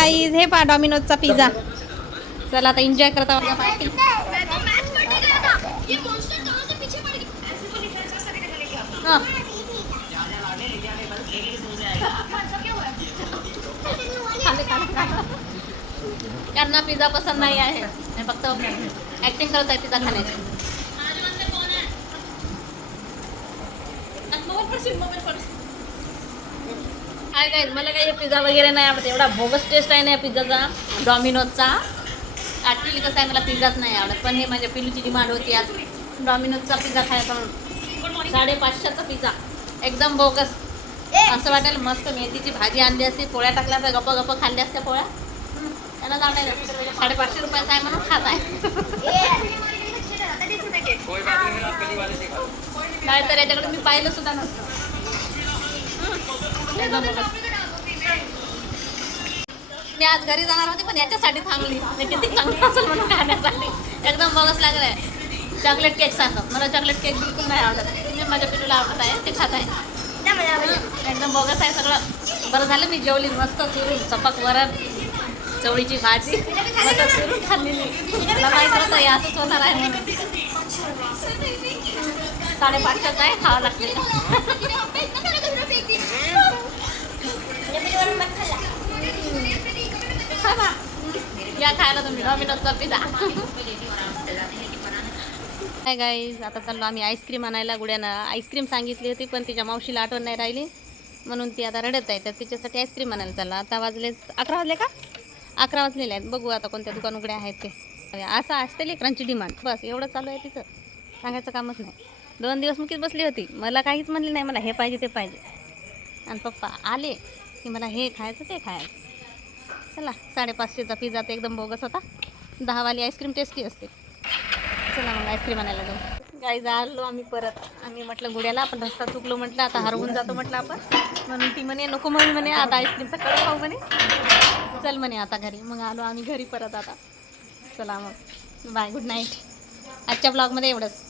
Guys, हे पहा डॉमिनोजचा pizza. चला आता एन्जॉय करता. त्यांना पिझ्झा पसंत नाही आहे, फक्त ऍक्टिंग करत आहे पिझ्झा खाण्याची. काय काय मला काही पिझ्झा वगैरे नाही आवडत. एवढा बोगस टेस्ट आहे ना पिझ्झाचा, डॉमिनोजचा. ॲक्च्युली कसं आहे, मला पिझ्झाच नाही आवडत, पण हे माझ्या पिलूची डिमांड होती आज डॉमिनोजचा पिझ्झा खायचा म्हणून. 550चा पिझ्झा एकदम बोगस. असं वाटेल मस्त मेथीची भाजी आणली असती, पोळ्या टाकल्या तर गप्पा गप्पा खाल्ल्या असत्या पोळ्या. त्यांना आवडायला 550 रुपयाचा आहे म्हणून खात आहे. काय तर याच्याकडे मी पाहिलं सुद्धा नसतं. मी आज घरी जाणार होते, पण याच्यासाठी थांबली. मी किती चांगलं असेल म्हणून खाण्यासाठी. एकदम बघच लागलं आहे. चॉकलेट केक सांगतात, मला चॉकलेट केक बिलकुल नाही आवडत. मी माझ्या पिलूला आवडत आहे, ते खात आहे. एकदम बघत आहे सगळं. बरं झालं मी जेवली मस्त चुरून, चपाक वरण, चवळीची भाजी मस्त चुरून खाल्लेली. मला माहीत होतं हे असंच होणार आहे म्हणून. 550 आहे, खावं लागते. या खायला तुम्ही डॉमिनोजचा पिझ्झा. काय गाईज, आता चाललो आम्ही आईस्क्रीम आणायला. गुड्यानं आईस्क्रीम सांगितली होती, पण तिच्या मावशीला आठवण नाही राहिली म्हणून ती आता रडत आहे. तर तिच्यासाठी आईस्क्रीम आणायला चालला. आता वाजले 11 वाजले का? 11 वाजलेले आहेत. बघू आता कोणत्या दुकान उघड्या आहेत ते. असं असते लेकरांची डिमांड. बस एवढं चालू आहे तिचं, सांगायचं कामच नाही. 2 दिवस मुकीच बसली होती, मला काहीच म्हणली नाही. मला हे पाहिजे ते पाहिजे. आणि पप्पा आले की मला हे खायचं ते खायचं. चला 550चा पिझ्झा तर एकदम बोगस होता. 10 वाली आईस्क्रीम टेस्टी असते. चला मग आईस्क्रीम आणायला जाऊ. गाईज आलो आम्ही परत. आम्ही म्हटलं गुड्याला आपण रस्ता चुकलो म्हटलं, आता हरवून जातो म्हटलं आपण. म्हणून ती म्हणे नको म्हणून म्हणे आता आईस्क्रीमचा कडक खाऊ म्हणे. चल म्हणे आता घरी. मग आलो आम्ही घरी परत आता. चला मग बाय, गुड नाईट. आजच्या ब्लॉगमध्ये एवढंच.